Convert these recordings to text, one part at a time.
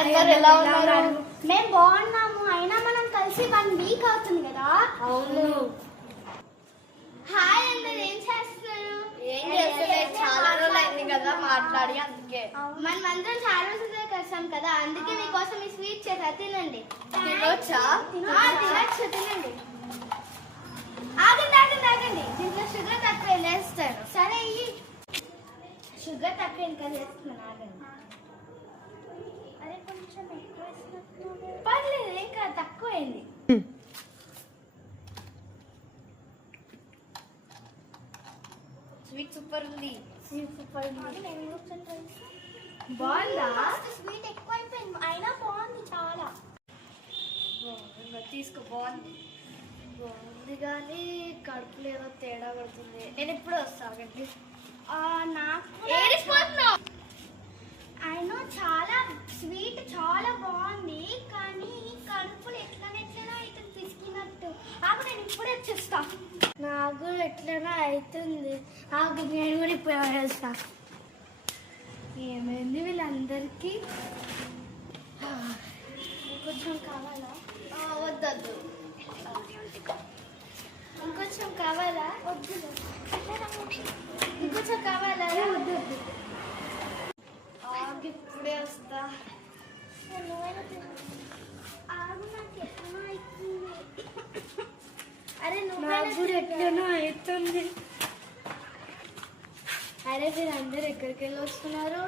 అందరు ఎలా ఉన్నారు? మేము బాగున్నాము. అయినా మనం కలిసి 1 వీక్ అవుతుంది కదా. అవును. హాయ్ అందరు, ఏం చేస్తున్నారు? ఏం చేస్తలేదు, చాలా రోజులు అయింది కదా మాట్లాడి, అందుకే. మనం అందరం చాలా రోజులుగా కలిసాం కదా, అందుకే మీకోసం ఈ స్వీట్ చేసా, తినండి. తినొచ్చా? తినచ్చు, తినండి. ఆగండి, దీంట్లో షుగర్ తక్కువ వేస్తాను. సరే, షుగర్ తక్కువ ఇంకా వేస్తున్నాను, ఆగండి. అరే కొంచెం ఎక్కువ వేసినట్టు. పర్లేదు, ఇంకా తక్కువ అయింది. స్వీట్ సూపర్ ఉంది. బాగుందా? స్వీట్ ఎక్కువ అయిపోయింది, అయినా బాగుంది చాలా. తీసుకో, బాగుంది కానీ కడుపులో ఏదో తేడా పడుతుంది. నేను ఇప్పుడు వస్తానండి. నాకు అయినా చాలా స్వీట్ చాలా బాగుంది, కానీ కడుపులు ఎట్లనెట్లనో అయితే పిసికినట్టు. ఆగు, నేను ఇప్పుడే వచ్చేస్తా. నాకు ఎట్లైనా అవుతుంది. ఆగు, నేను కూడా ఇప్పుడు వచ్చేస్తా. ఏమైంది వీళ్ళందరికీ? కొంచెం కావాలా? వద్దద్దు. ఇంకొంచెం కావాలా? వద్దు. ఇంకొంచెం కావాలా? వద్దు. ఇప్పుడే వస్తా. ఆగు, నాకు ఎట్లనో అవుతుంది. అరే నాకు కూడా ఎట్లనో అవుతుంది. అరే మీరందరూ ఎక్కడికి వెళ్ళి వస్తున్నారు?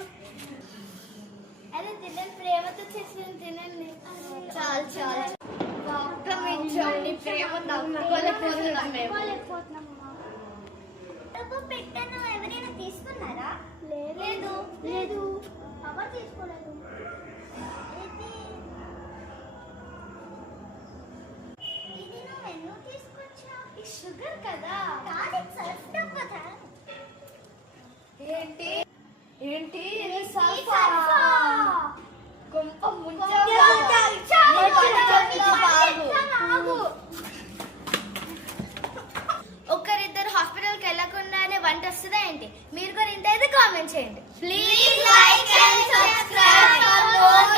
అరే తినండి, ప్రేమతో చేసిన తినండి. చాలు చాలు. డాక్టర్ మీ ప్రేమ తట్టుకోలేకపోతున్నాం మేము. పెట్టాను, ఎవరైనా తీసుకున్నారా? లేదు. ఎవరు తీసుకోలేదు. ఇది నువ్వు ఎందుకు తీసుకొచ్చావు? ఈ షుగర్ కదా. ఏంటి ఇది సల్ఫా? కొంప ఒక్కరిద్దరు హాస్పిటల్కి వెళ్ళకుండానే వంట వస్తుందా ఏంటి? మీరు కూడా ఇంత అయితే కామెంట్ చేయండి. Please like and subscribe for more